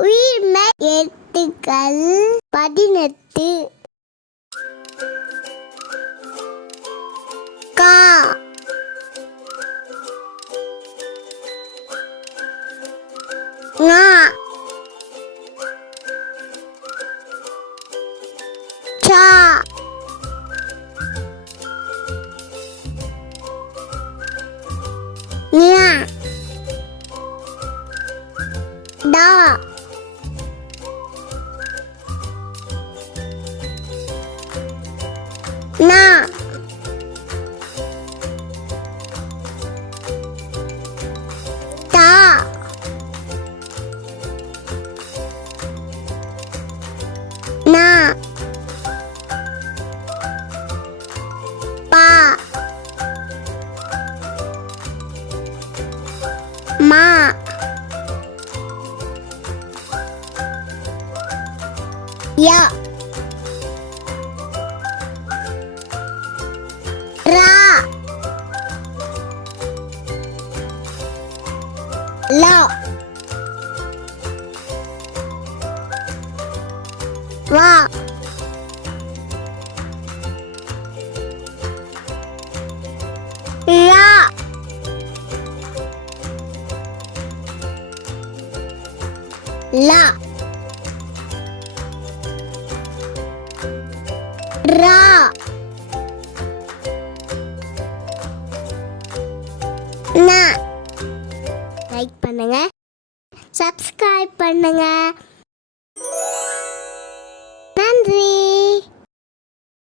உயிர்மை எழுத்துக்கள் 18. கா ஞா சா ஞா டா நா டா நா பா மா யா ரா லா வா யா லா ரா நா. லைக் பண்ணுங்க, சப்ஸ்கிரைப் பண்ணுங்க. நன்றி.